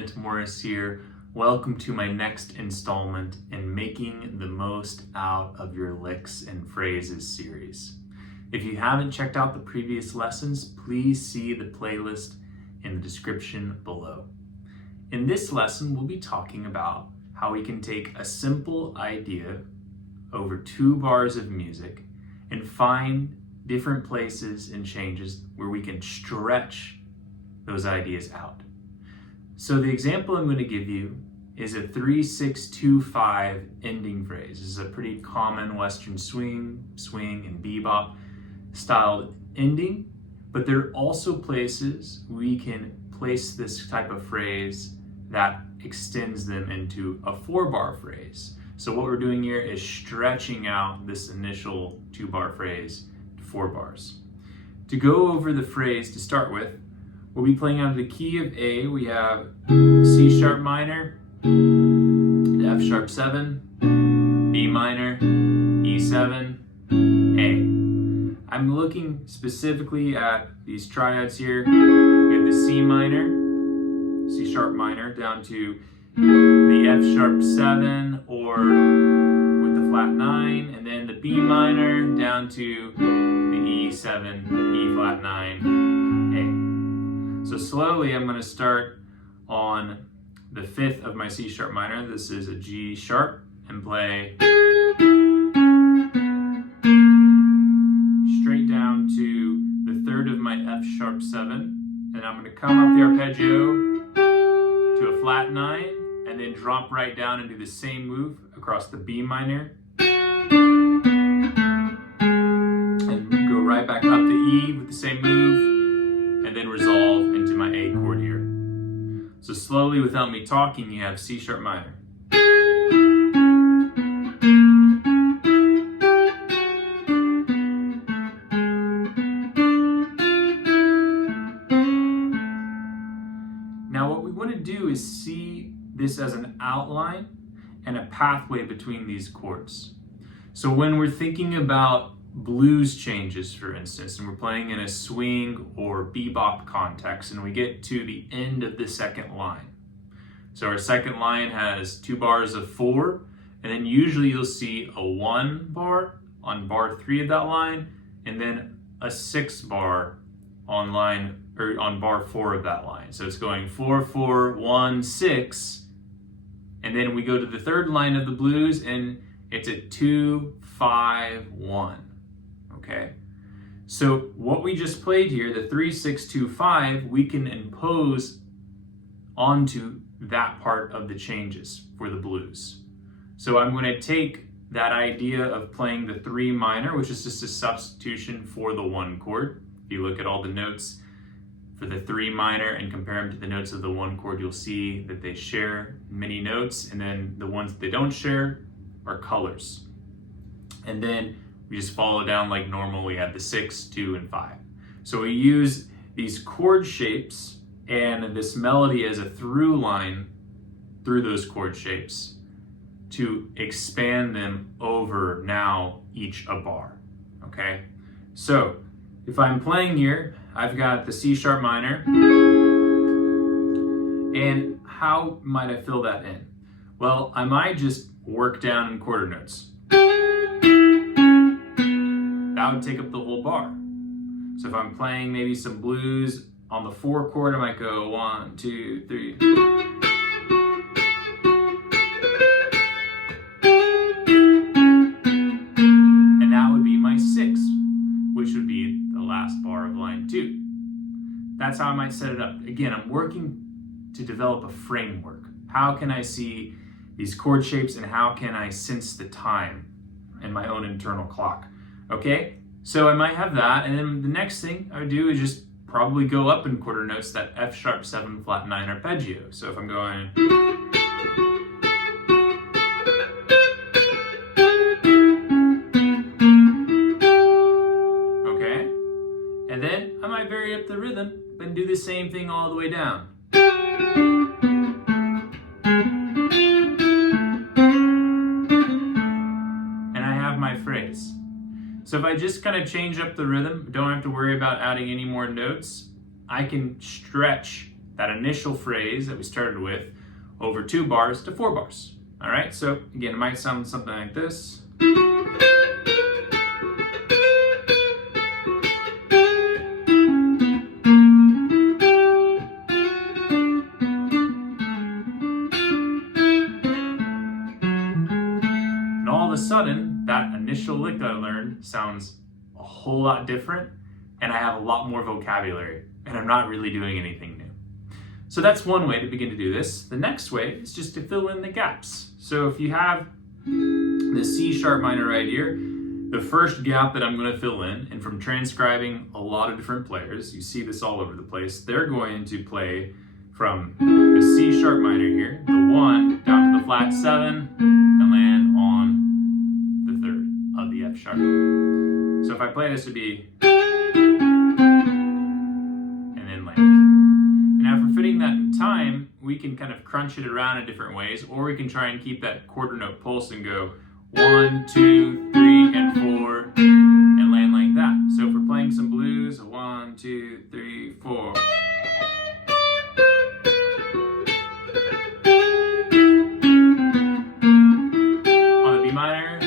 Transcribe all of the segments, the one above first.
Bryant Morris here. Welcome to my next installment in Making the Most Out of Your Licks and Phrases series. If you haven't checked out the previous lessons, please see the playlist in the description below. In this lesson, we'll be talking about how we can take a simple idea over 2 bars of music and find different places and changes where we can stretch those ideas out. So the example I'm going to give you is a 3-6-2-5 ending phrase. This is a pretty common Western swing, and bebop styled ending, but there are also places we can place this type of phrase that extends them into a 4-bar phrase. So what we're doing here is stretching out this initial 2-bar phrase to 4 bars. To go over the phrase to start with, we'll be playing out of the key of A. We have C sharp minor, F sharp 7, B minor, E7, A. I'm looking specifically at these triads here. We have the C minor, C sharp minor, down to the F sharp 7 or with the flat 9, and then the B minor down to the E7, E flat 9, A. So slowly I'm going to start on the 5th of my C sharp minor. This is a G sharp, and play straight down to the 3rd of my F sharp 7. And I'm going to come up the arpeggio to a flat 9 and then drop right down and do the same move across the B minor. And go right back up the E with the same move, and then resolve into my A chord here. So slowly, without me talking, you have C sharp minor. Now what we want to do is see this as an outline and a pathway between these chords. So when we're thinking about blues changes, for instance, and we're playing in a swing or bebop context, and we get to the end of the second line. So our second line has 2 bars of 4, and then usually you'll see a 1 bar on bar 3 of that line, and then a 6 bar on bar 4 of that line. So it's going 4, 4, 1, 6, and then we go to the 3rd line of the blues, and it's a 2, 5, 1. Okay, so what we just played here, the 3-6-2-5, we can impose onto that part of the changes for the blues. So I'm going to take that idea of playing the 3 minor, which is just a substitution for the 1 chord. If you look at all the notes for the 3 minor and compare them to the notes of the 1 chord, you'll see that they share many notes, and then the ones that they don't share are colors. And then we just follow down like normal. We have the 6, 2, and 5. So we use these chord shapes and this melody as a through line through those chord shapes to expand them over now each a bar. Okay? So if I'm playing here, I've got the C sharp minor. And how might I fill that in? Well, I might just work down in quarter notes. That would take up the whole bar. So if I'm playing maybe some blues on the 4 chord, I might go 1, 2, 3. And that would be my 6, which would be the last bar of line 2. That's how I might set it up. Again, I'm working to develop a framework. How can I see these chord shapes, and how can I sense the time in my own internal clock? Okay, so I might have that, and then the next thing I would do is just probably go up in quarter notes, that F sharp 7 flat 9 arpeggio. So if I'm going, okay, and then I might vary up the rhythm and do the same thing all the way down. And I have my phrase. So if I just kind of change up the rhythm, don't have to worry about adding any more notes, I can stretch that initial phrase that we started with over 2 bars to 4 bars. All right, so again, it might sound something like this. And all of a sudden, that initial lick that I learned sounds a whole lot different, and I have a lot more vocabulary, and I'm not really doing anything new. So that's one way to begin to do this. The next way is just to fill in the gaps. So if you have the C sharp minor right here, the first gap that I'm going to fill in, and from transcribing a lot of different players, you see this all over the place, they're going to play from the C sharp minor here, the 1, down to the flat 7, and land on the 3rd of the F sharp. So if I play this, it would be, and then land. And now for fitting that in time, we can kind of crunch it around in different ways, or we can try and keep that quarter note pulse and go 1, 2, 3, and 4, and land like that. So if we're playing some blues, 1, 2, 3, 4. On the B minor.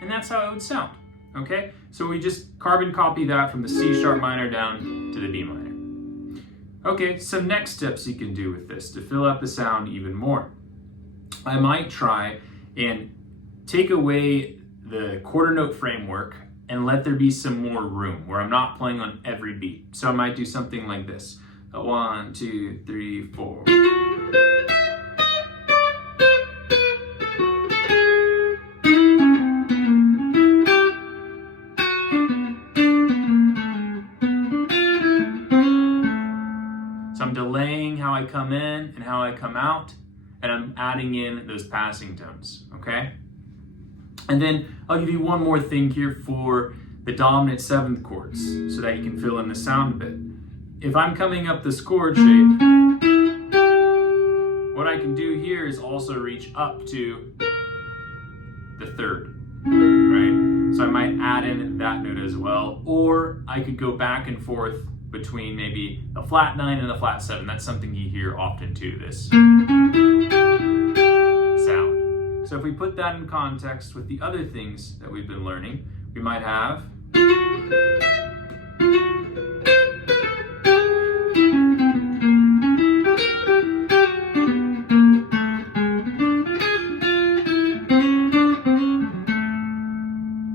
And that's how it would sound, okay? So we just carbon copy that from the C sharp minor down to the B minor. Okay, some next steps you can do with this to fill out the sound even more. I might try and take away the quarter note framework and let there be some more room where I'm not playing on every beat. So I might do something like this. 1, 2, 3, 4. I'm delaying how I come in and how I come out, and I'm adding in those passing tones, okay? And then I'll give you one more thing here for the dominant 7th chords so that you can fill in the sound a bit. If I'm coming up this chord shape, what I can do here is also reach up to the 3rd, right? So I might add in that note as well, or I could go back and forth between maybe a flat 9 and a flat 7. That's something you hear often too, this sound. So if we put that in context with the other things that we've been learning, we might have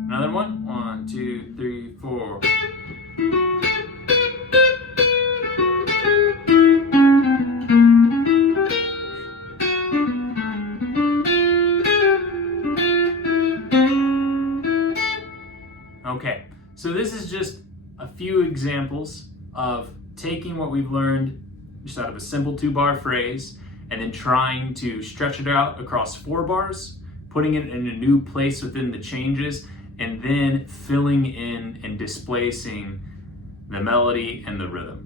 another one. 1, 2, 3, 4. Okay, so this is just a few examples of taking what we've learned just out of a simple 2-bar phrase and then trying to stretch it out across 4 bars, putting it in a new place within the changes, and then filling in and displacing the melody and the rhythm.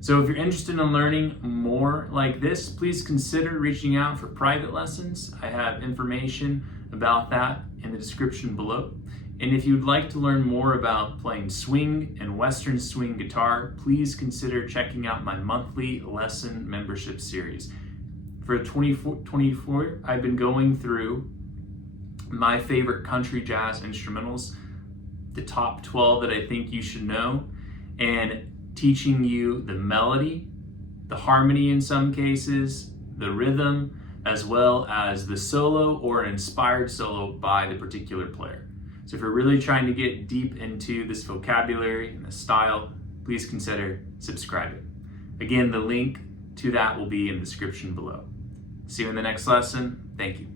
So if you're interested in learning more like this, please consider reaching out for private lessons. I have information about that in the description below. And if you'd like to learn more about playing swing and Western swing guitar, please consider checking out my monthly lesson membership series. For 2024, I've been going through my favorite country jazz instrumentals, the top 12 that I think you should know, and teaching you the melody, the harmony in some cases, the rhythm, as well as the solo or an inspired solo by the particular player. So if you're really trying to get deep into this vocabulary and the style, please consider subscribing. Again, the link to that will be in the description below. See you in the next lesson. Thank you.